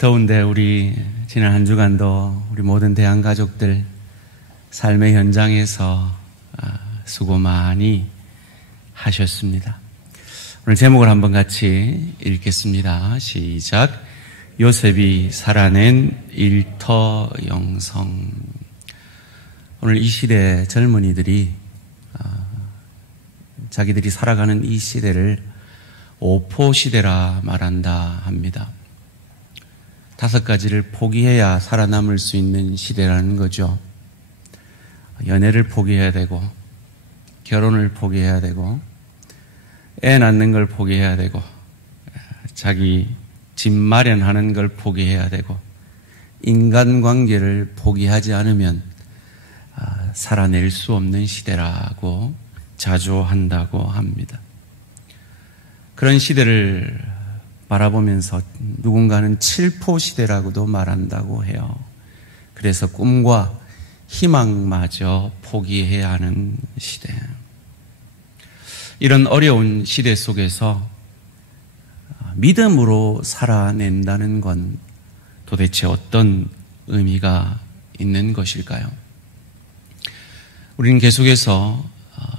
더운데 우리 지난 한 주간도 우리 모든 대한 가족들 삶의 현장에서 수고 많이 하셨습니다. 오늘 제목을 한번 같이 읽겠습니다. 시작. 요셉이 살아낸 일터 영성. 오늘 이 시대 젊은이들이 자기들이 살아가는 이 시대를 오포 시대라 말한다 합니다. 5가지를 포기해야 살아남을 수 있는 시대라는 거죠. 연애를 포기해야 되고, 결혼을 포기해야 되고, 애 낳는 걸 포기해야 되고, 자기 집 마련하는 걸 포기해야 되고, 인간관계를 포기하지 않으면 살아낼 수 없는 시대라고 자조한다고 합니다. 그런 시대를 바라보면서 누군가는 칠포 시대라고도 말한다고 해요. 그래서 꿈과 희망마저 포기해야 하는 시대. 이런 어려운 시대 속에서 믿음으로 살아낸다는 건 도대체 어떤 의미가 있는 것일까요? 우리는 계속해서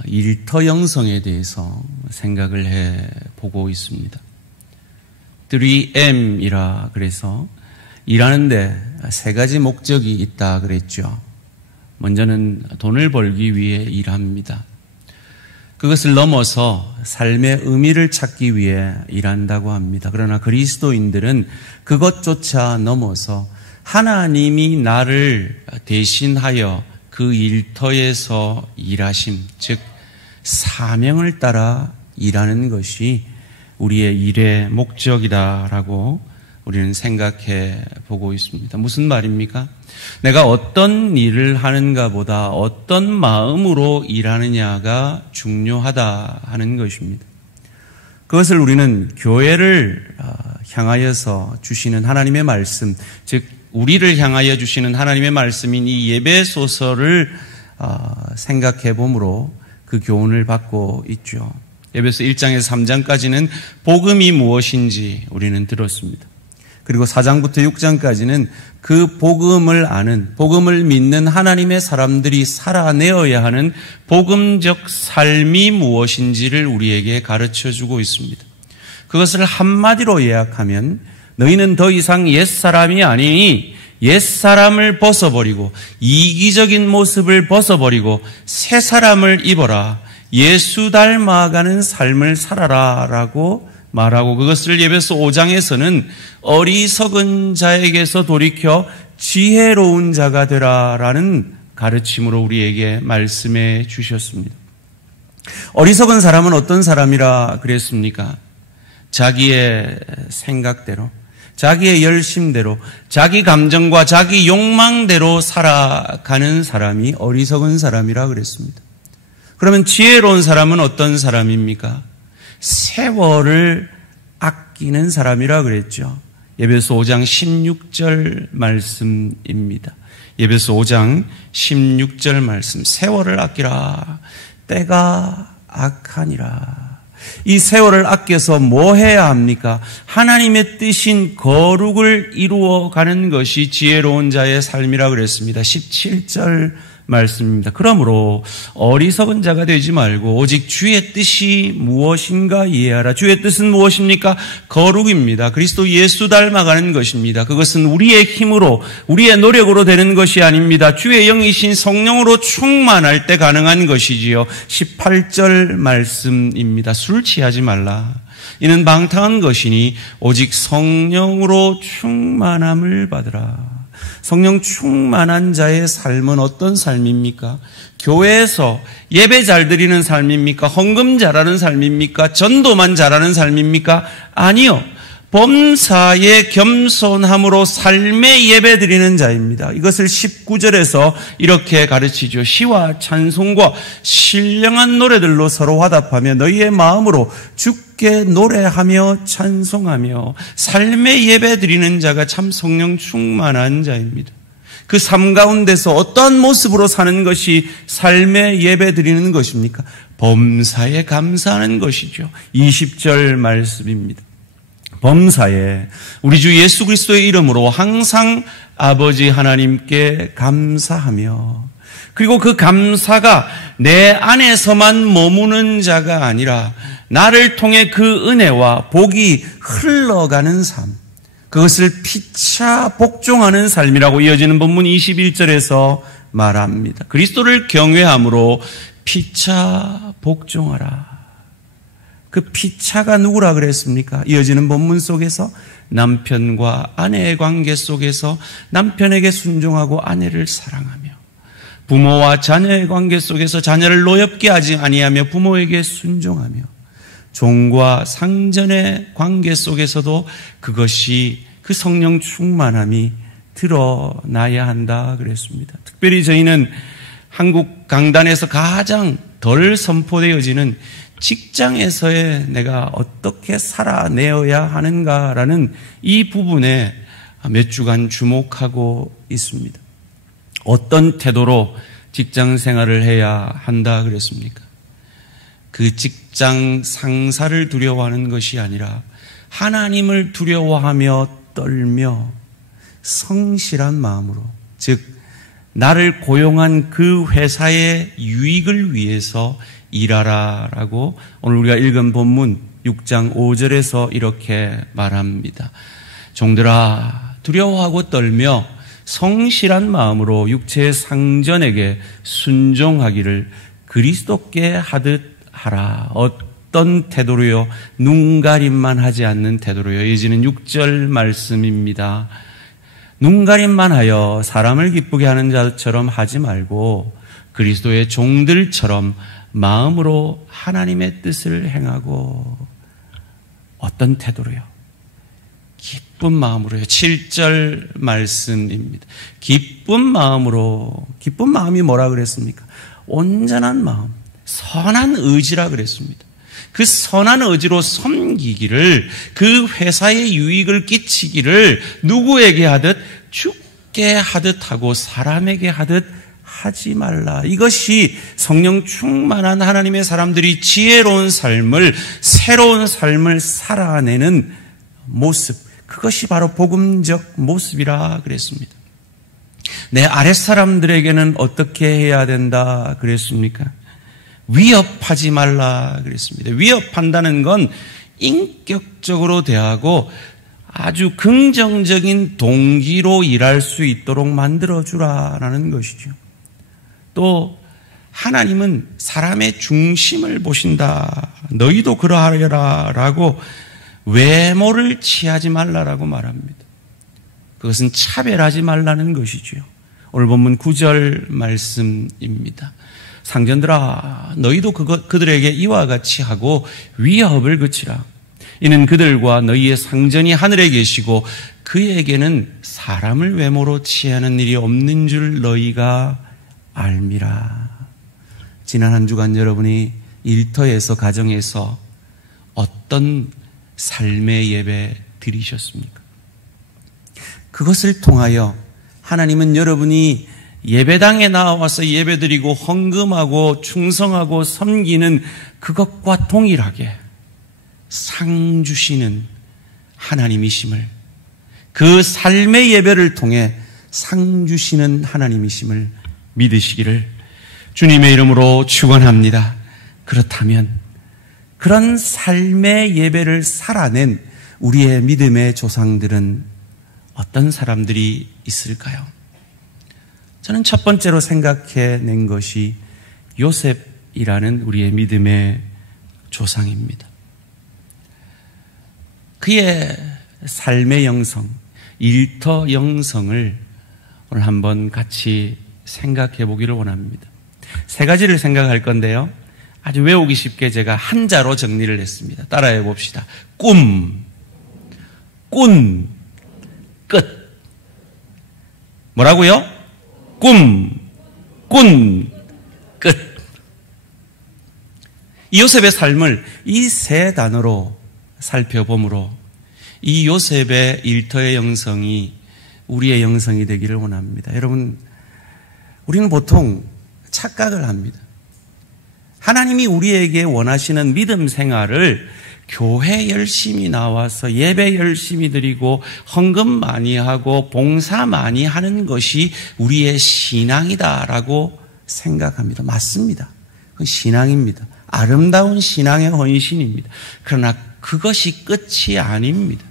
일터 영성에 대해서 생각을 해보고 있습니다. 3M이라 그래서 일하는데 3가지 목적이 있다 그랬죠. 먼저는 돈을 벌기 위해 일합니다. 그것을 넘어서 삶의 의미를 찾기 위해 일한다고 합니다. 그러나 그리스도인들은 그것조차 넘어서 하나님이 나를 대신하여 그 일터에서 일하심, 즉 사명을 따라 일하는 것이 우리의 일의 목적이다라고 우리는 생각해 보고 있습니다. 무슨 말입니까? 내가 어떤 일을 하는가 보다 어떤 마음으로 일하느냐가 중요하다 하는 것입니다. 그것을 우리는 교회를 향하여서 주시는 하나님의 말씀, 즉 우리를 향하여 주시는 하나님의 말씀인 이 예배소서를 생각해 보므로 그 교훈을 받고 있죠. 에베소 1장에서 3장까지는 복음이 무엇인지 우리는 들었습니다. 그리고 4장부터 6장까지는 그 복음을 아는, 복음을 믿는 하나님의 사람들이 살아내어야 하는 복음적 삶이 무엇인지를 우리에게 가르쳐주고 있습니다. 그것을 한마디로 요약하면 너희는 더 이상 옛사람이 아니니 옛사람을 벗어버리고 이기적인 모습을 벗어버리고 새 사람을 입어라. 예수 닮아가는 삶을 살아라 라고 말하고 그것을 에베소 5장에서는 어리석은 자에게서 돌이켜 지혜로운 자가 되라 라는 가르침으로 우리에게 말씀해 주셨습니다. 어리석은 사람은 어떤 사람이라 그랬습니까? 자기의 생각대로, 자기의 열심대로, 자기 감정과 자기 욕망대로 살아가는 사람이 어리석은 사람이라 그랬습니다. 그러면 지혜로운 사람은 어떤 사람입니까? 세월을 아끼는 사람이라 그랬죠. 에베소 5장 16절 말씀입니다. 에베소 5장 16절 말씀. 세월을 아끼라. 때가 악하니라. 이 세월을 아껴서 뭐 해야 합니까? 하나님의 뜻인 거룩을 이루어가는 것이 지혜로운 자의 삶이라 그랬습니다. 17절 말씀입니다. 그러므로 어리석은 자가 되지 말고 오직 주의 뜻이 무엇인가 이해하라. 주의 뜻은 무엇입니까? 거룩입니다. 그리스도 예수 닮아가는 것입니다. 그것은 우리의 힘으로, 우리의 노력으로 되는 것이 아닙니다. 주의 영이신 성령으로 충만할 때 가능한 것이지요. 18절 말씀입니다. 술 취하지 말라. 이는 방탕한 것이니 오직 성령으로 충만함을 받으라. 성령 충만한 자의 삶은 어떤 삶입니까? 교회에서 예배 잘 드리는 삶입니까? 헌금 잘하는 삶입니까? 전도만 잘하는 삶입니까? 아니요. 범사에 겸손함으로 삶의 예배 드리는 자입니다. 이것을 19절에서 이렇게 가르치죠. 시와 찬송과 신령한 노래들로 서로 화답하며 너희의 마음으로 주께 노래하며 찬송하며 삶의 예배 드리는 자가 참 성령 충만한 자입니다. 그 삶 가운데서 어떠한 모습으로 사는 것이 삶의 예배 드리는 것입니까? 범사에 감사하는 것이죠. 20절 말씀입니다. 범사에 우리 주 예수 그리스도의 이름으로 항상 아버지 하나님께 감사하며, 그리고 그 감사가 내 안에서만 머무는 자가 아니라 나를 통해 그 은혜와 복이 흘러가는 삶, 그것을 피차 복종하는 삶이라고 이어지는 본문 21절에서 말합니다. 그리스도를 경외함으로 피차 복종하라. 그 피차가 누구라 그랬습니까? 이어지는 본문 속에서 남편과 아내의 관계 속에서 남편에게 순종하고 아내를 사랑하며, 부모와 자녀의 관계 속에서 자녀를 노엽게 하지 아니하며 부모에게 순종하며, 종과 상전의 관계 속에서도 그것이, 그 성령 충만함이 드러나야 한다 그랬습니다. 특별히 저희는 한국 강단에서 가장 덜 선포되어지는 직장에서의 내가 어떻게 살아내어야 하는가라는 이 부분에 몇 주간 주목하고 있습니다. 어떤 태도로 직장 생활을 해야 한다 그랬습니까? 그 직장 상사를 두려워하는 것이 아니라 하나님을 두려워하며 떨며 성실한 마음으로, 즉 나를 고용한 그 회사의 유익을 위해서 일하라라고 오늘 우리가 읽은 본문 6장 5절에서 이렇게 말합니다. 종들아, 두려워하고 떨며 성실한 마음으로 육체의 상전에게 순종하기를 그리스도께 하듯 하라. 어떤 태도로요? 눈가림만 하지 않는 태도로요. 이어지는 6절 말씀입니다. 눈가림만 하여 사람을 기쁘게 하는 자처럼 하지 말고 그리스도의 종들처럼 마음으로 하나님의 뜻을 행하고. 어떤 태도로요? 기쁜 마음으로요. 7절 말씀입니다. 기쁜 마음으로. 기쁜 마음이 뭐라 그랬습니까? 온전한 마음, 선한 의지라 그랬습니다. 그 선한 의지로 섬기기를, 그 회사의 유익을 끼치기를 누구에게 하듯? 주께 하듯 하고 사람에게 하듯 하지 말라. 이것이 성령 충만한 하나님의 사람들이 지혜로운 삶을, 새로운 삶을 살아내는 모습, 그것이 바로 복음적 모습이라 그랬습니다. 내 아랫사람들에게는 어떻게 해야 된다 그랬습니까? 위협하지 말라 그랬습니다. 위협한다는 건 인격적으로 대하고 아주 긍정적인 동기로 일할 수 있도록 만들어주라라는 것이죠. 또 하나님은 사람의 중심을 보신다. 너희도 그러하여라 라고 외모를 취하지 말라라고 말합니다. 그것은 차별하지 말라는 것이죠. 오늘 본문 9절 말씀입니다. 상전들아, 너희도 그들에게 이와 같이 하고 위협을 그치라. 이는 그들과 너희의 상전이 하늘에 계시고 그에게는 사람을 외모로 취하는 일이 없는 줄 너희가 알미라. 지난 한 주간 여러분이 일터에서, 가정에서 어떤 삶의 예배 드리셨습니까? 그것을 통하여 하나님은 여러분이 예배당에 나와서 예배드리고 헌금하고 충성하고 섬기는 그것과 동일하게 상 주시는 하나님이심을, 그 삶의 예배를 통해 상 주시는 하나님이심을 믿으시기를 주님의 이름으로 축원합니다. 그렇다면 그런 삶의 예배를 살아낸 우리의 믿음의 조상들은 어떤 사람들이 있을까요? 저는 첫 번째로 생각해낸 것이 요셉이라는 우리의 믿음의 조상입니다. 그의 삶의 영성, 일터 영성을 오늘 한번 같이 생각해 보기를 원합니다. 세 가지를 생각할 건데요. 아주 외우기 쉽게 제가 한자로 정리를 했습니다. 따라해 봅시다. 꿈, 꾼, 끝. 뭐라고요? 꿈, 꾼, 끝. 이 요셉의 삶을 이 세 단어로 살펴보므로 이 요셉의 일터의 영성이 우리의 영성이 되기를 원합니다. 여러분, 우리는 보통 착각을 합니다. 하나님이 우리에게 원하시는 믿음 생활을 교회 열심히 나와서 예배 열심히 드리고 헌금 많이 하고 봉사 많이 하는 것이 우리의 신앙이다라고 생각합니다. 맞습니다. 그건 신앙입니다. 아름다운 신앙의 헌신입니다. 그러나 그것이 끝이 아닙니다.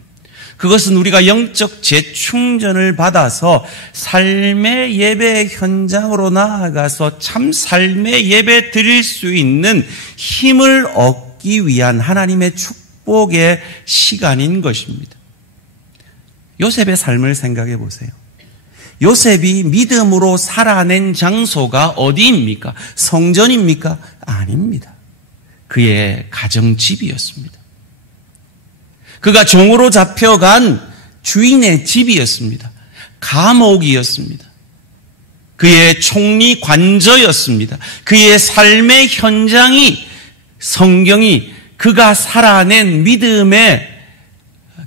그것은 우리가 영적 재충전을 받아서 삶의 예배 현장으로 나아가서 참 삶의 예배 드릴 수 있는 힘을 얻기 위한 하나님의 축복의 시간인 것입니다. 요셉의 삶을 생각해 보세요. 요셉이 믿음으로 살아낸 장소가 어디입니까? 성전입니까? 아닙니다. 그의 가정집이었습니다. 그가 종으로 잡혀간 주인의 집이었습니다. 감옥이었습니다. 그의 총리 관저였습니다. 그의 삶의 현장이 성경이 그가 살아낸 믿음의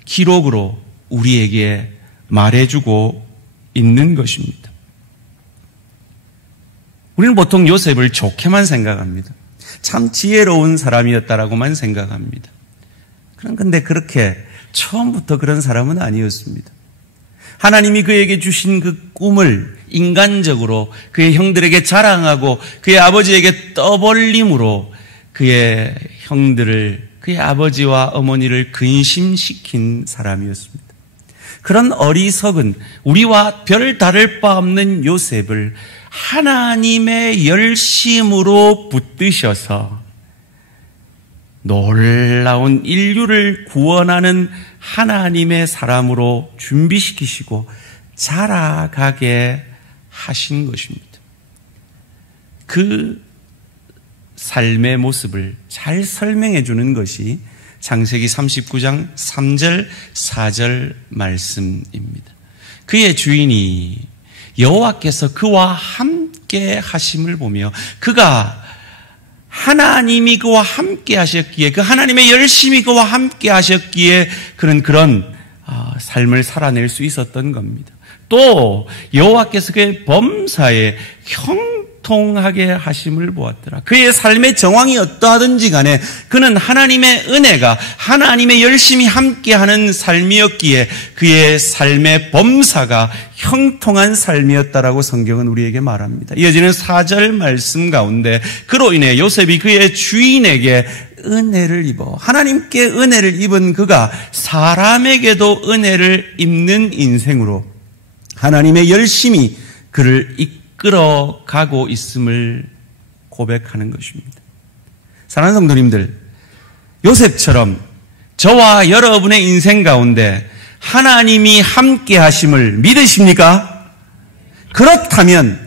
기록으로 우리에게 말해주고 있는 것입니다. 우리는 보통 요셉을 좋게만 생각합니다. 참 지혜로운 사람이었다라고만 생각합니다. 그런데 그렇게 처음부터 그런 사람은 아니었습니다. 하나님이 그에게 주신 그 꿈을 인간적으로 그의 형들에게 자랑하고 그의 아버지에게 떠벌림으로 그의 형들을, 그의 아버지와 어머니를 근심시킨 사람이었습니다. 그런 어리석은 우리와 별 다를 바 없는 요셉을 하나님의 열심으로 붙드셔서 놀라운 인류를 구원하는 하나님의 사람으로 준비시키시고 자라가게 하신 것입니다. 그 삶의 모습을 잘 설명해 주는 것이 창세기 39장 3절 4절 말씀입니다. 그의 주인이 여호와께서 그와 함께 하심을 보며 그가 하나님이 그와 함께 하셨기에 그 하나님의 열심히 그와 함께 하셨기에 그는 그런 삶을 살아낼 수 있었던 겁니다. 또 여호와께서 그의 범사에 형통하게 하심을 보았더라. 그의 삶의 정황이 어떠하든지 간에 그는 하나님의 은혜가 하나님의 열심히 함께하는 삶이었기에 그의 삶의 범사가 형통한 삶이었다라고 성경은 우리에게 말합니다. 이어지는 4절 말씀 가운데 그로 인해 요셉이 그의 주인에게 은혜를 입어 하나님께 은혜를 입은 그가 사람에게도 은혜를 입는 인생으로 하나님의 열심히 그를 이끌어가고 있음을 고백하는 것입니다. 사랑하는 성도님들, 요셉처럼 저와 여러분의 인생 가운데 하나님이 함께 하심을 믿으십니까? 그렇다면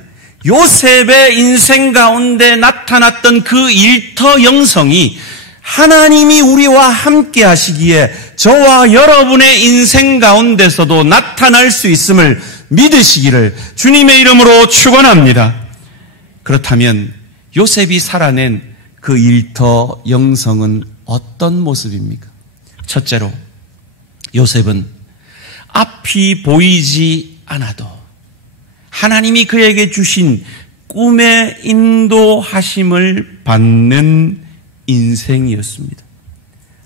요셉의 인생 가운데 나타났던 그 일터 영성이 하나님이 우리와 함께 하시기에 저와 여러분의 인생 가운데서도 나타날 수 있음을 믿으시기를 주님의 이름으로 축원합니다. 그렇다면 요셉이 살아낸 그 일터 영성은 어떤 모습입니까? 첫째로 요셉은 앞이 보이지 않아도 하나님이 그에게 주신 꿈의 인도하심을 받는 인생이었습니다.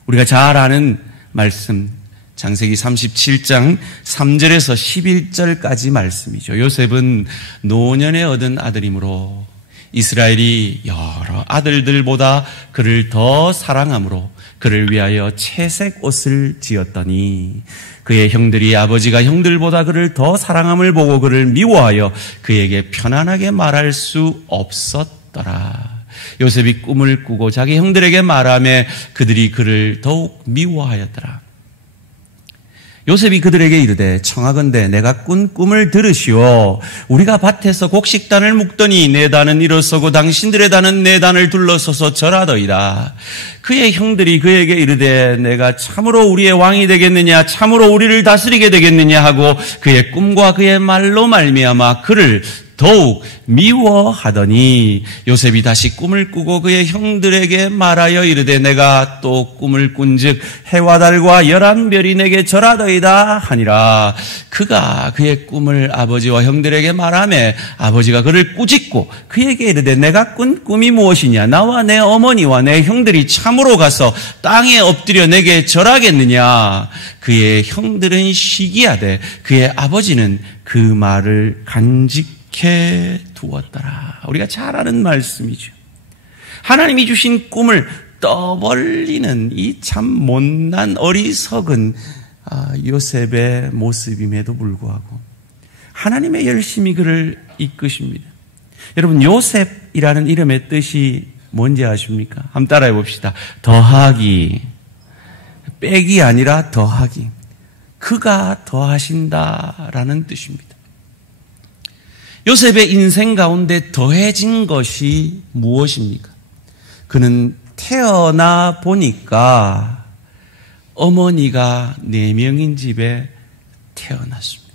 우리가 잘 아는 말씀 창세기 37장 3절에서 11절까지 말씀이죠. 요셉은 노년에 얻은 아들이므로 이스라엘이 여러 아들들보다 그를 더 사랑함으로 그를 위하여 채색 옷을 지었더니 그의 형들이 아버지가 형들보다 그를 더 사랑함을 보고 그를 미워하여 그에게 편안하게 말할 수 없었더라. 요셉이 꿈을 꾸고 자기 형들에게 말하며 그들이 그를 더욱 미워하였더라. 요셉이 그들에게 이르되 청하건대 내가 꾼 꿈을 들으시오. 우리가 밭에서 곡식단을 묶더니 내 단은 일어서고 당신들의 단은 내 단을 둘러서서 절하더이다. 그의 형들이 그에게 이르되 내가 참으로 우리의 왕이 되겠느냐 참으로 우리를 다스리게 되겠느냐 하고 그의 꿈과 그의 말로 말미암아 그를 더욱 미워하더니 요셉이 다시 꿈을 꾸고 그의 형들에게 말하여 이르되 내가 또 꿈을 꾼즉 해와 달과 11별이 내게 절하더이다 하니라. 그가 그의 꿈을 아버지와 형들에게 말하매 아버지가 그를 꾸짖고 그에게 이르되 내가 꾼 꿈이 무엇이냐? 나와 내 어머니와 내 형들이 참으로 가서 땅에 엎드려 내게 절하겠느냐? 그의 형들은 시기하되 그의 아버지는 그 말을 간직해 두었더라. 우리가 잘 아는 말씀이죠. 하나님이 주신 꿈을 떠벌리는 이 참 못난 어리석은 요셉의 모습임에도 불구하고 하나님의 열심히 그를 이끄십니다. 여러분, 요셉이라는 이름의 뜻이 뭔지 아십니까? 한번 따라해 봅시다. 더하기, 빼기 아니라 더하기. 그가 더하신다라는 뜻입니다. 요셉의 인생 가운데 더해진 것이 무엇입니까? 그는 태어나 보니까 어머니가 4명인 집에 태어났습니다.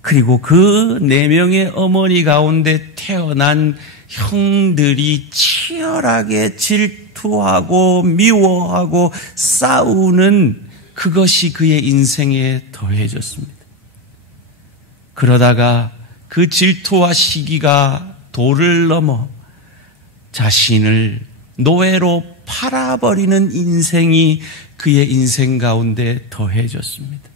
그리고 그 4명의 어머니 가운데 태어난 형들이 치열하게 질투하고 미워하고 싸우는 그것이 그의 인생에 더해졌습니다. 그러다가 그 질투와 시기가 도를 넘어 자신을 노예로 팔아버리는 인생이 그의 인생 가운데 더해졌습니다.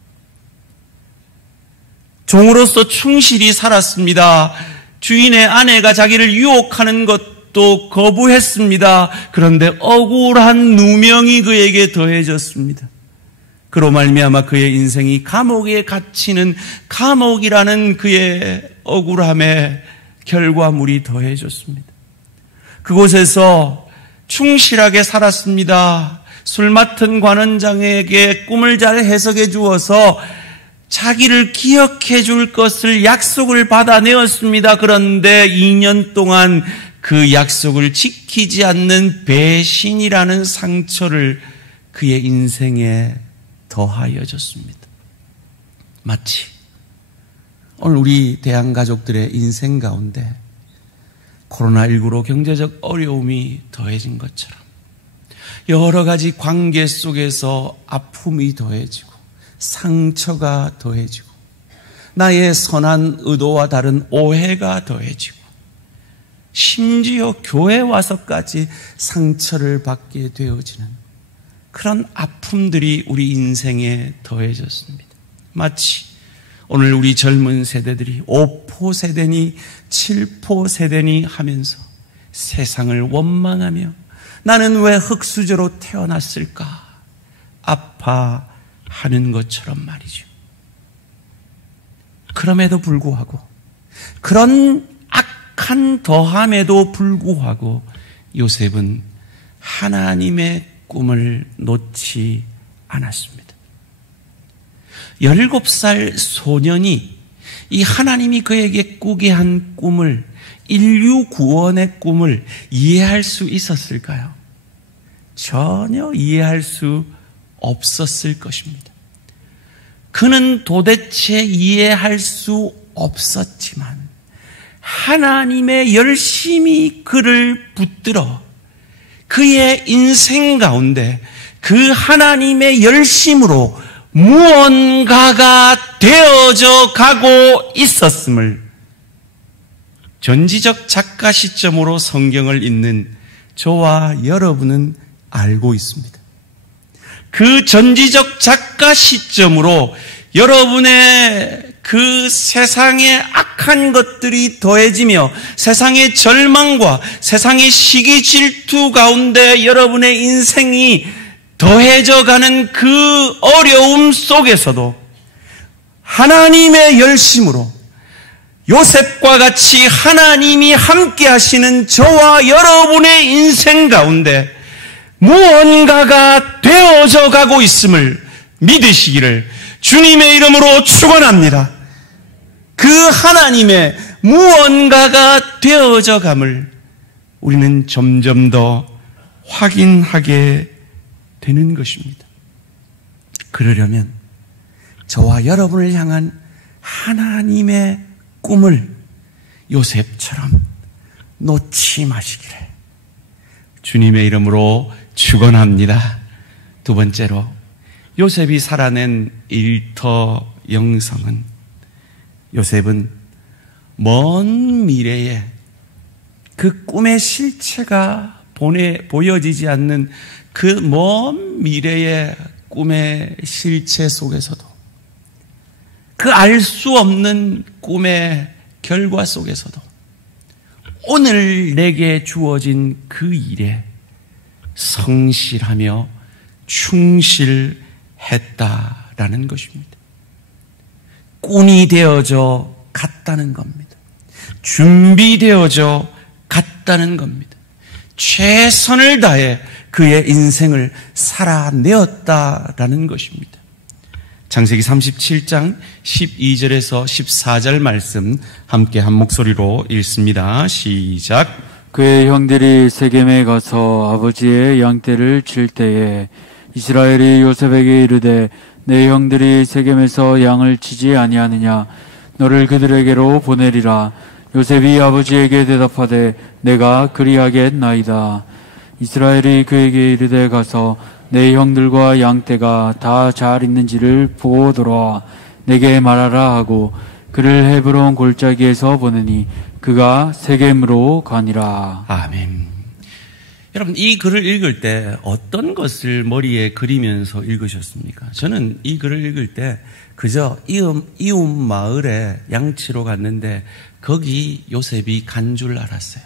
종으로서 충실히 살았습니다. 주인의 아내가 자기를 유혹하는 것도 거부했습니다. 그런데 억울한 누명이 그에게 더해졌습니다. 그로 말미암아 그의 인생이 감옥에 갇히는 감옥이라는 그의 억울함의 결과물이 더해졌습니다. 그곳에서 충실하게 살았습니다. 술 맡은 관원장에게 꿈을 잘 해석해 주어서 자기를 기억해 줄 것을 약속을 받아내었습니다. 그런데 2년 동안 그 약속을 지키지 않는 배신이라는 상처를 그의 인생에 더하여졌습니다. 마치 오늘 우리 대한가족들의 인생 가운데 코로나19로 경제적 어려움이 더해진 것처럼 여러 가지 관계 속에서 아픔이 더해지고 상처가 더해지고 나의 선한 의도와 다른 오해가 더해지고 심지어 교회 와서까지 상처를 받게 되어지는 그런 아픔들이 우리 인생에 더해졌습니다. 마치 오늘 우리 젊은 세대들이 5포 세대니 7포 세대니 하면서 세상을 원망하며 나는 왜 흙수저로 태어났을까 아파하는 것처럼 말이죠. 그럼에도 불구하고 그런 악한 더함에도 불구하고 요셉은 하나님의 꿈을 놓지 않았습니다. 17살 소년이 이 하나님이 그에게 꾸게 한 꿈을, 인류 구원의 꿈을 이해할 수 있었을까요? 전혀 이해할 수 없었을 것입니다. 그는 도대체 이해할 수 없었지만 하나님의 열심히 그를 붙들어 그의 인생 가운데 그 하나님의 열심으로 무언가가 되어져 가고 있었음을 전지적 작가 시점으로 성경을 읽는 저와 여러분은 알고 있습니다. 그 전지적 작가 시점으로 여러분의 그 세상의 악한 것들이 더해지며 세상의 절망과 세상의 시기 질투 가운데 여러분의 인생이 더해져가는 그 어려움 속에서도 하나님의 열심으로 요셉과 같이 하나님이 함께 하시는 저와 여러분의 인생 가운데 무언가가 되어져 가고 있음을 믿으시기를 주님의 이름으로 축원합니다. 그 하나님의 무언가가 되어져 감을 우리는 점점 더 확인하게 되는 것입니다. 그러려면 저와 여러분을 향한 하나님의 꿈을 요셉처럼 놓지 마시기를 주님의 이름으로 축원합니다. 두 번째로 요셉이 살아낸 일터 영성은 요셉은 먼 미래에 그 꿈의 실체가 보여지지 않는 그 먼 미래의 꿈의 실체 속에서도 그 알 수 없는 꿈의 결과 속에서도 오늘 내게 주어진 그 일에 성실하며 충실했다라는 것입니다. 꾼이 되어져 갔다는 겁니다. 준비되어져 갔다는 겁니다. 최선을 다해 그의 인생을 살아내었다라는 것입니다. 창세기 37장 12절에서 14절 말씀 함께 한 목소리로 읽습니다. 시작. 그의 형들이 세겜에 가서 아버지의 양떼를 칠 때에 이스라엘이 요셉에게 이르되 내 형들이 세겜에서 양을 치지 아니하느냐 너를 그들에게로 보내리라. 요셉이 아버지에게 대답하되 내가 그리하겠나이다. 이스라엘이 그에게 이르되 가서 내 형들과 양떼가 다 잘 있는지를 보고 돌아와 내게 말하라 하고 그를 헤브론 골짜기에서 보내니 그가 세겜으로 가니라. 아멘. 여러분, 이 글을 읽을 때 어떤 것을 머리에 그리면서 읽으셨습니까? 저는 이 글을 읽을 때 그저 이웃 마을에 양치로 갔는데 거기 요셉이 간 줄 알았어요.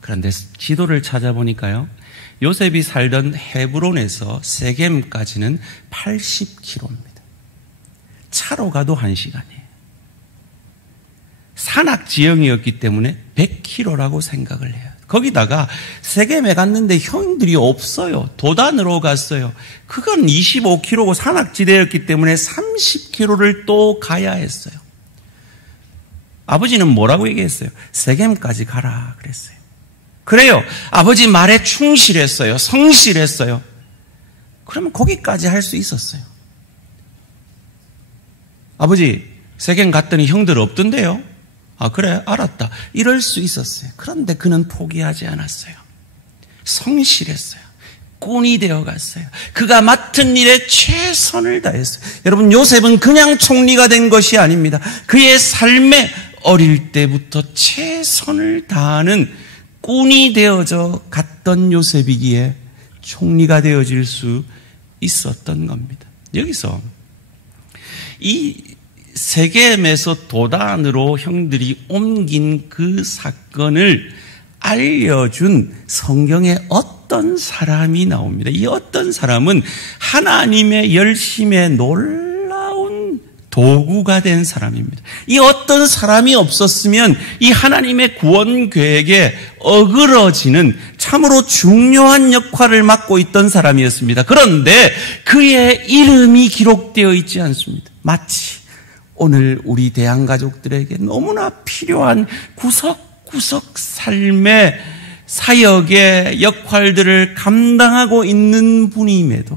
그런데 지도를 찾아보니까요, 요셉이 살던 헤브론에서 세겜까지는 80km입니다. 차로 가도 1시간이에요. 산악 지형이었기 때문에 100km라고 생각을 해요. 거기다가 세겜에 갔는데 형들이 없어요. 도단으로 갔어요. 그건 25km고 산악지대였기 때문에 30km를 또 가야 했어요. 아버지는 뭐라고 얘기했어요? 세겜까지 가라 그랬어요. 그래요. 아버지 말에 충실했어요. 성실했어요. 그러면 거기까지 할 수 있었어요. 아버지, 세겜 갔더니 형들 없던데요? 아, 그래, 알았다. 이럴 수 있었어요. 그런데 그는 포기하지 않았어요. 성실했어요. 꾼이 되어 갔어요. 그가 맡은 일에 최선을 다했어요. 여러분, 요셉은 그냥 총리가 된 것이 아닙니다. 그의 삶에 어릴 때부터 최선을 다하는 꾼이 되어져 갔던 요셉이기에 총리가 되어질 수 있었던 겁니다. 여기서 이 세겜에서 도단으로 형들이 옮긴 그 사건을 알려준 성경의 어떤 사람이 나옵니다. 이 어떤 사람은 하나님의 열심에 놀라운 도구가 된 사람입니다. 이 어떤 사람이 없었으면 이 하나님의 구원 계획에 어그러지는 참으로 중요한 역할을 맡고 있던 사람이었습니다. 그런데 그의 이름이 기록되어 있지 않습니다. 마치 오늘 우리 대한가족들에게 너무나 필요한 구석구석 삶의 사역의 역할들을 감당하고 있는 분임에도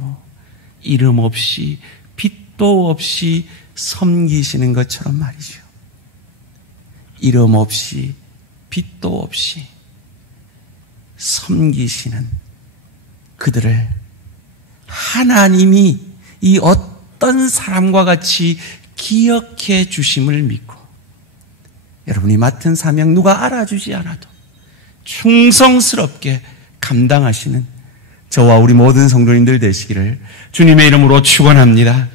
이름 없이 빛도 없이 섬기시는 것처럼 말이죠. 이름 없이 빛도 없이 섬기시는 그들을 하나님이 이 어떤 사람과 같이 기억해 주심을 믿고 여러분이 맡은 사명 누가 알아주지 않아도 충성스럽게 감당하시는 저와 우리 모든 성도님들 되시기를 주님의 이름으로 축원합니다.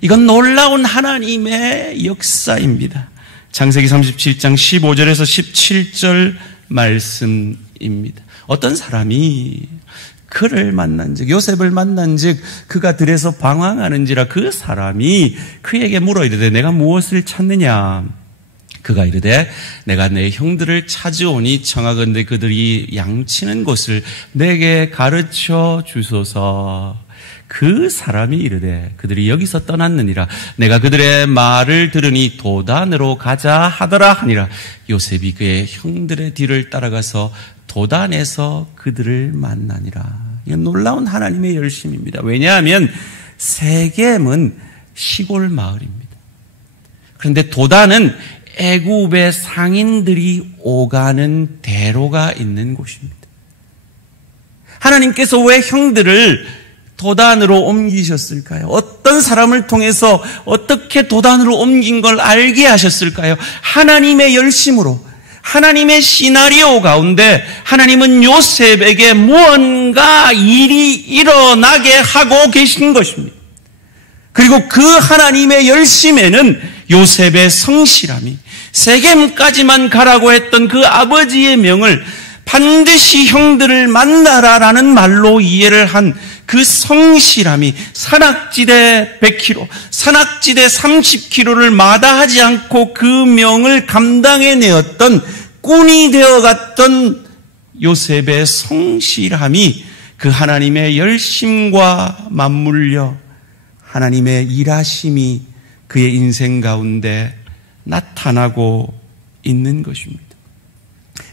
이건 놀라운 하나님의 역사입니다. 창세기 37장 15절에서 17절 말씀입니다. 어떤 사람이 그를 만난즉 요셉을 만난즉 그가 들에서 방황하는지라 그 사람이 그에게 물어 이르되 내가 무엇을 찾느냐? 그가 이르되 내가 내 형들을 찾으오니 청하건대 그들이 양치는 곳을 내게 가르쳐 주소서. 그 사람이 이르되 그들이 여기서 떠났느니라. 내가 그들의 말을 들으니 도단으로 가자 하더라 하니라. 요셉이 그의 형들의 뒤를 따라가서 도단에서 그들을 만나니라. 이건 놀라운 하나님의 열심입니다. 왜냐하면 세겜은 시골 마을입니다. 그런데 도단은 애굽의 상인들이 오가는 대로가 있는 곳입니다. 하나님께서 왜 형들을 도단으로 옮기셨을까요? 어떤 사람을 통해서 어떻게 도단으로 옮긴 걸 알게 하셨을까요? 하나님의 열심으로, 하나님의 시나리오 가운데 하나님은 요셉에게 무언가 일이 일어나게 하고 계신 것입니다. 그리고 그 하나님의 열심에는 요셉의 성실함이, 세겜까지만 가라고 했던 그 아버지의 명을 반드시 형들을 만나라라는 말로 이해를 한 그 성실함이 산악지대 100km, 산악지대 30km를 마다하지 않고 그 명을 감당해내었던 꾼이 되어갔던 요셉의 성실함이 그 하나님의 열심과 맞물려 하나님의 일하심이 그의 인생 가운데 나타나고 있는 것입니다.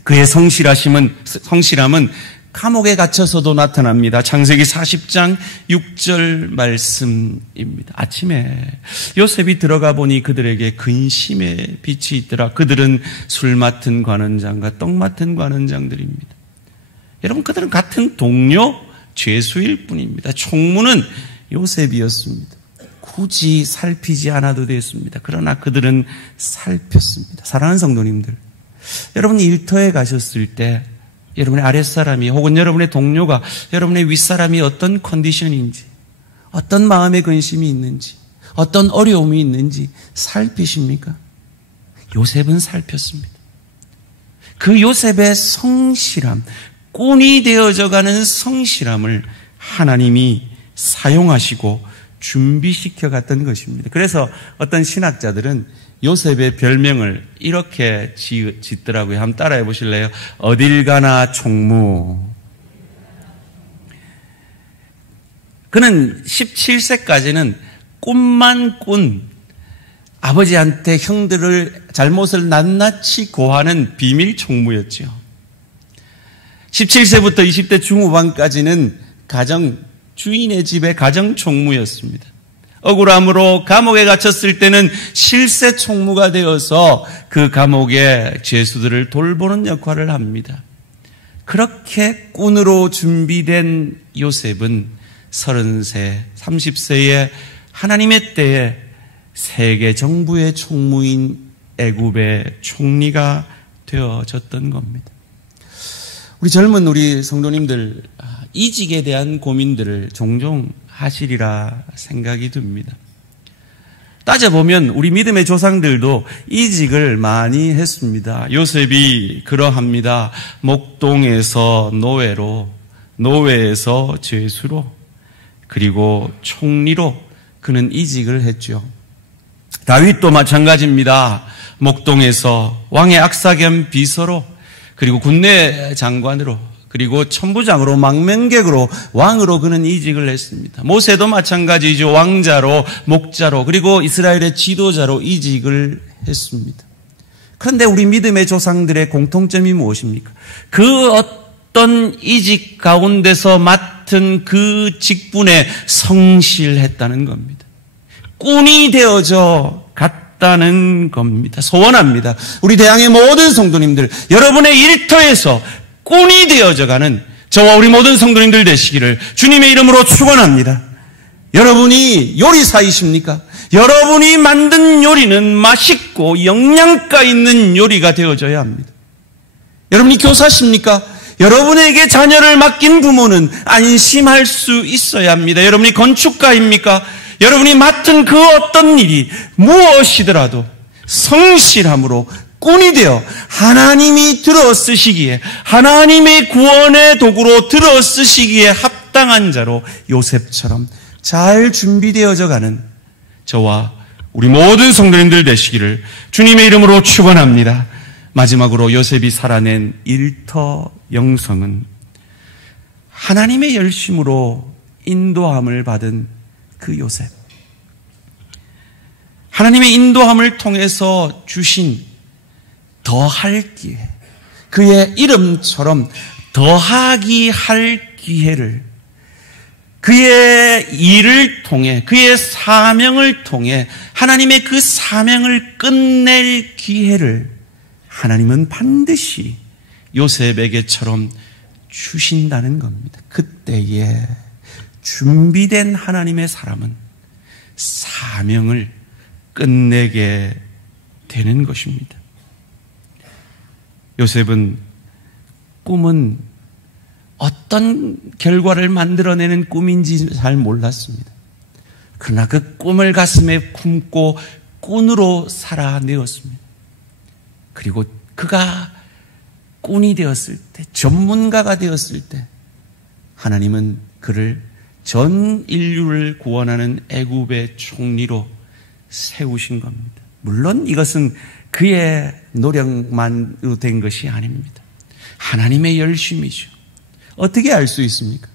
그의 성실함은 감옥에 갇혀서도 나타납니다. 창세기 40장 6절 말씀입니다. 아침에 요셉이 들어가 보니 그들에게 근심의 빛이 있더라. 그들은 술 맡은 관원장과 떡 맡은 관원장들입니다. 여러분, 그들은 같은 동료 죄수일 뿐입니다. 총무는 요셉이었습니다. 굳이 살피지 않아도 됐습니다. 그러나 그들은 살폈습니다. 사랑하는 성도님들, 여러분이 일터에 가셨을 때 여러분의 아랫사람이 혹은 여러분의 동료가 여러분의 윗사람이 어떤 컨디션인지, 어떤 마음의 근심이 있는지, 어떤 어려움이 있는지 살피십니까? 요셉은 살폈습니다. 그 요셉의 성실함, 꾼이 되어져가는 성실함을 하나님이 사용하시고 준비시켜 갔던 것입니다. 그래서 어떤 신학자들은 요셉의 별명을 이렇게 짓더라고요. 한번 따라해 보실래요? 어딜 가나 총무. 그는 17세까지는 꿈만 꾼, 아버지한테 형들을 잘못을 낱낱이 고하는 비밀 총무였죠. 17세부터 20대 중후반까지는 주인의 집의 가정 총무였습니다. 억울함으로 감옥에 갇혔을 때는 실세 총무가 되어서 그 감옥의 죄수들을 돌보는 역할을 합니다. 그렇게 꾼으로 준비된 요셉은 30세, 30세에 하나님의 때에 세계 정부의 총무인 애굽의 총리가 되어졌던 겁니다. 우리 젊은 우리 성도님들, 이직에 대한 고민들을 종종 하시리라 생각이 듭니다. 따져보면 우리 믿음의 조상들도 이직을 많이 했습니다. 요셉이 그러합니다. 목동에서 노예로, 노예에서 죄수로, 그리고 총리로 그는 이직을 했죠. 다윗도 마찬가지입니다. 목동에서 왕의 악사 겸 비서로, 그리고 군내 장관으로, 그리고 천부장으로, 망명객으로, 왕으로 그는 이직을 했습니다. 모세도 마찬가지죠. 왕자로, 목자로, 그리고 이스라엘의 지도자로 이직을 했습니다. 그런데 우리 믿음의 조상들의 공통점이 무엇입니까? 그 어떤 이직 가운데서 맡은 그 직분에 성실했다는 겁니다. 꾼이 되어져 갔다는 겁니다. 소원합니다. 우리 대항의 모든 성도님들, 여러분의 일터에서 꾼이 되어져가는 저와 우리 모든 성도님들 되시기를 주님의 이름으로 축원합니다. 여러분이 요리사이십니까? 여러분이 만든 요리는 맛있고 영양가 있는 요리가 되어져야 합니다. 여러분이 교사십니까? 여러분에게 자녀를 맡긴 부모는 안심할 수 있어야 합니다. 여러분이 건축가입니까? 여러분이 맡은 그 어떤 일이 무엇이더라도 성실함으로 꾼이 되어 하나님이 들어 쓰시기에, 하나님의 구원의 도구로 들어 쓰시기에 합당한 자로 요셉처럼 잘 준비되어져 가는 저와 우리 모든 성도님들 되시기를 주님의 이름으로 축원합니다. 마지막으로 요셉이 살아낸 일터 영성은 하나님의 열심으로 인도함을 받은 그 요셉, 하나님의 인도함을 통해서 주신 더할 기회, 그의 이름처럼 더하기 할 기회를 그의 일을 통해, 그의 사명을 통해 하나님의 그 사명을 끝낼 기회를 하나님은 반드시 요셉에게처럼 주신다는 겁니다. 그때에 준비된 하나님의 사람은 사명을 끝내게 되는 것입니다. 요셉은 꿈은 어떤 결과를 만들어내는 꿈인지 잘 몰랐습니다. 그러나 그 꿈을 가슴에 품고 꾼으로 살아내었습니다. 그리고 그가 꾼이 되었을 때, 전문가가 되었을 때 하나님은 그를 전 인류를 구원하는 애굽의 총리로 세우신 겁니다. 물론 이것은 그의 노력만으로 된 것이 아닙니다. 하나님의 열심이죠. 어떻게 알 수 있습니까?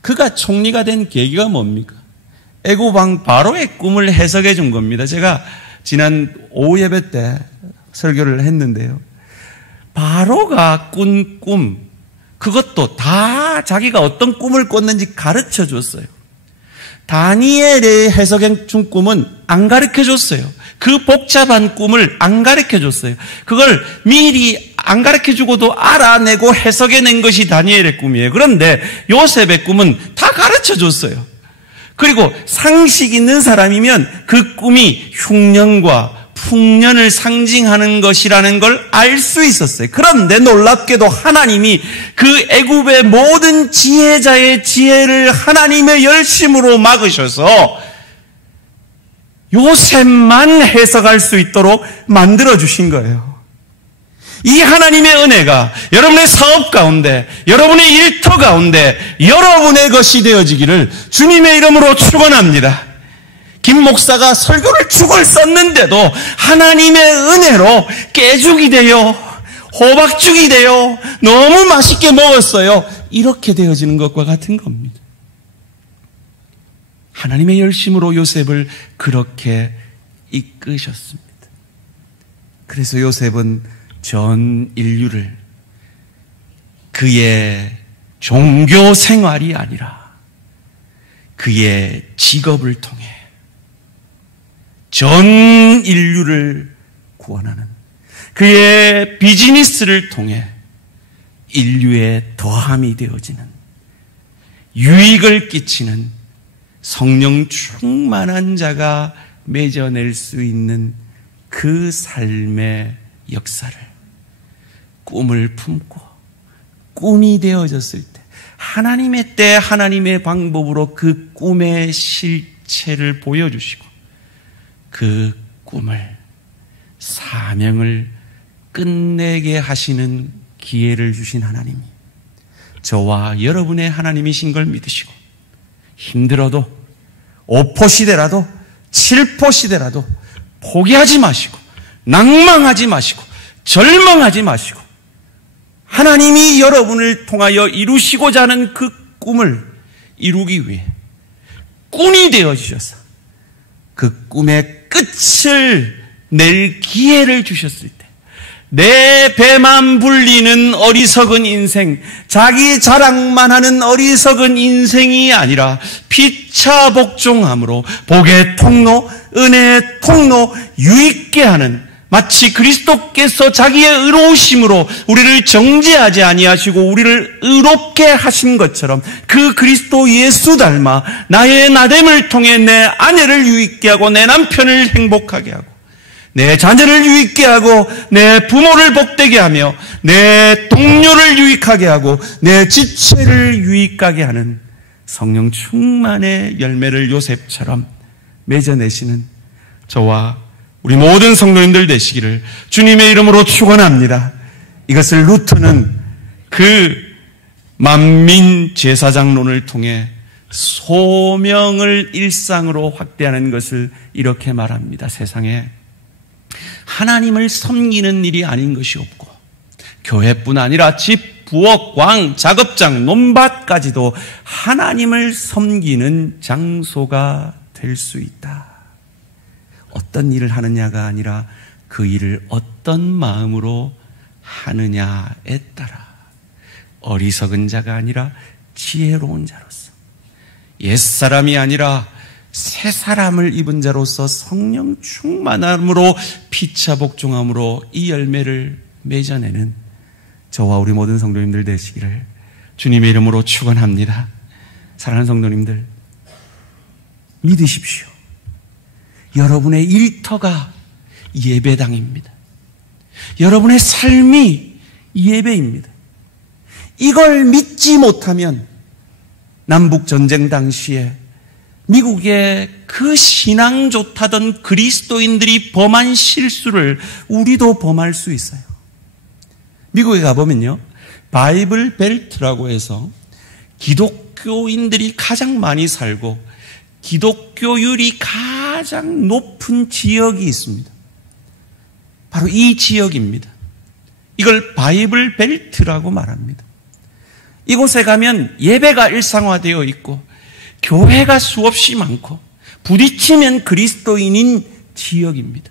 그가 총리가 된 계기가 뭡니까? 애굽 왕 바로의 꿈을 해석해 준 겁니다. 제가 지난 오후 예배 때 설교를 했는데요. 바로가 꾼 꿈, 그것도 다 자기가 어떤 꿈을 꿨는지 가르쳐 줬어요. 다니엘의 해석해 준 꿈은 안 가르쳐 줬어요. 그 복잡한 꿈을 안 가르쳐 줬어요. 그걸 미리 안 가르쳐주고도 알아내고 해석해낸 것이 다니엘의 꿈이에요. 그런데 요셉의 꿈은 다 가르쳐줬어요. 그리고 상식 있는 사람이면 그 꿈이 흉년과 풍년을 상징하는 것이라는 걸 알 수 있었어요. 그런데 놀랍게도 하나님이 그 애굽의 모든 지혜자의 지혜를 하나님의 열심으로 막으셔서 요셉만 해석할 수 있도록 만들어주신 거예요. 이 하나님의 은혜가 여러분의 사업 가운데, 여러분의 일터 가운데 여러분의 것이 되어지기를 주님의 이름으로 축원합니다. 김 목사가 설교를 죽을 썼는데도 하나님의 은혜로 깨죽이 되어, 호박죽이 되어 너무 맛있게 먹었어요. 이렇게 되어지는 것과 같은 겁니다. 하나님의 열심으로 요셉을 그렇게 이끄셨습니다. 그래서 요셉은 전 인류를 그의 종교 생활이 아니라 그의 직업을 통해 전 인류를 구원하는 그의 비즈니스를 통해 인류의 더함이 되어지는 유익을 끼치는 성령 충만한 자가 맺어낼 수 있는 그 삶의 역사를 꿈을 품고 꿈이 되어졌을 때 하나님의 때 하나님의 방법으로 그 꿈의 실체를 보여주시고 그 꿈을 사명을 끝내게 하시는 기회를 주신 하나님이 저와 여러분의 하나님이신 걸 믿으시고 힘들어도 5포 시대라도 7포 시대라도 포기하지 마시고 낭망하지 마시고 절망하지 마시고 하나님이 여러분을 통하여 이루시고자 하는 그 꿈을 이루기 위해 꾼이 되어주셔서 그 꿈의 끝을 낼 기회를 주셨을 때 내 배만 불리는 어리석은 인생, 자기 자랑만 하는 어리석은 인생이 아니라 피차 복종함으로 복의 통로, 은혜의 통로, 유익게 하는 마치 그리스도께서 자기의 의로우심으로 우리를 정죄하지 아니하시고 우리를 의롭게 하신 것처럼 그 그리스도 예수 닮아 나의 나됨을 통해 내 아내를 유익게 하고 내 남편을 행복하게 하고 내 자녀를 유익게 하고 내 부모를 복되게 하며 내 동료를 유익하게 하고 내 지체를 유익하게 하는 성령 충만의 열매를 요셉처럼 맺어내시는 저와 우리 모든 성도님들 되시기를 주님의 이름으로 축원합니다. 이것을 루터는 그 만민 제사장론을 통해 소명을 일상으로 확대하는 것을 이렇게 말합니다. 세상에 하나님을 섬기는 일이 아닌 것이 없고 교회뿐 아니라 집, 부엌, 광, 작업장, 논밭까지도 하나님을 섬기는 장소가 될 수 있다. 어떤 일을 하느냐가 아니라 그 일을 어떤 마음으로 하느냐에 따라 어리석은 자가 아니라 지혜로운 자로서 옛사람이 아니라 새 사람을 입은 자로서 성령 충만함으로 피차 복종함으로 이 열매를 맺어내는 저와 우리 모든 성도님들 되시기를 주님의 이름으로 축원합니다. 사랑하는 성도님들, 믿으십시오. 여러분의 일터가 예배당입니다. 여러분의 삶이 예배입니다. 이걸 믿지 못하면 남북전쟁 당시에 미국의 그 신앙 좋다던 그리스도인들이 범한 실수를 우리도 범할 수 있어요. 미국에 가보면요, 바이블 벨트라고 해서 기독교인들이 가장 많이 살고 기독교율이 가장 높은 지역이 있습니다. 바로 이 지역입니다. 이걸 바이블 벨트라고 말합니다. 이곳에 가면 예배가 일상화되어 있고 교회가 수없이 많고 부딪히면 그리스도인인 지역입니다.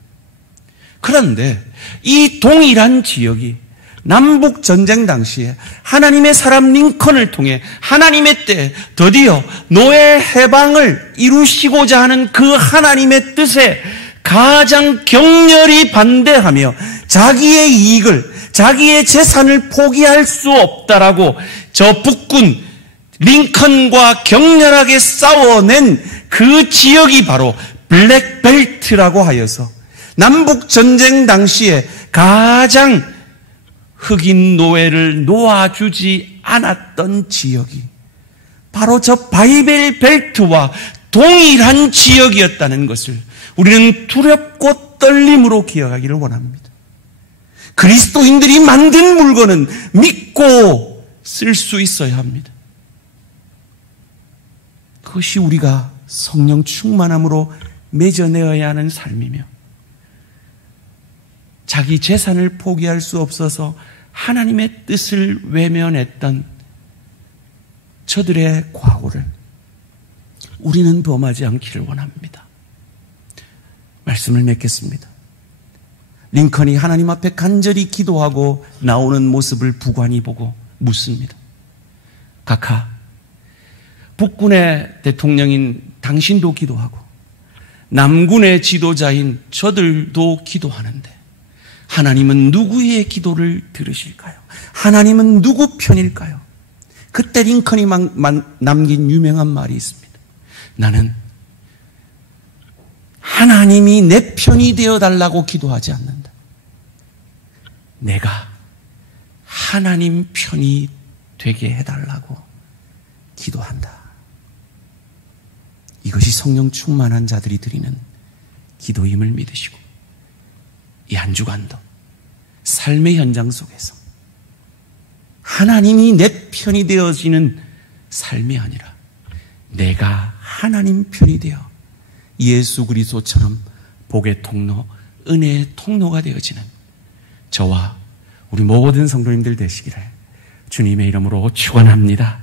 그런데 이 동일한 지역이 남북전쟁 당시에 하나님의 사람 링컨을 통해 하나님의 때에 드디어 노예 해방을 이루시고자 하는 그 하나님의 뜻에 가장 격렬히 반대하며 자기의 이익을, 자기의 재산을 포기할 수 없다라고 저 북군 링컨과 격렬하게 싸워낸 그 지역이 바로 블랙벨트라고 하여서 남북전쟁 당시에 가장 흑인 노예를 놓아주지 않았던 지역이 바로 저 바이벨 벨트와 동일한 지역이었다는 것을 우리는 두렵고 떨림으로 기억하기를 원합니다. 그리스도인들이 만든 물건은 믿고 쓸 수 있어야 합니다. 그것이 우리가 성령 충만함으로 맺어내어야 하는 삶이며 자기 재산을 포기할 수 없어서 하나님의 뜻을 외면했던 저들의 과거를 우리는 범하지 않기를 원합니다. 말씀을 맺겠습니다. 링컨이 하나님 앞에 간절히 기도하고 나오는 모습을 부관이 보고 묻습니다. 각하, 북군의 대통령인 당신도 기도하고 남군의 지도자인 저들도 기도하는데 하나님은 누구의 기도를 들으실까요? 하나님은 누구 편일까요? 그때 링컨이 남긴 유명한 말이 있습니다. 나는 하나님이 내 편이 되어달라고 기도하지 않는다. 내가 하나님 편이 되게 해달라고 기도한다. 이것이 성령 충만한 자들이 드리는 기도임을 믿으시고 이 한 주간도 삶의 현장 속에서 하나님이 내 편이 되어지는 삶이 아니라 내가 하나님 편이 되어 예수 그리스도처럼 복의 통로, 은혜의 통로가 되어지는 저와 우리 모든 성도님들 되시기를 주님의 이름으로 축원합니다.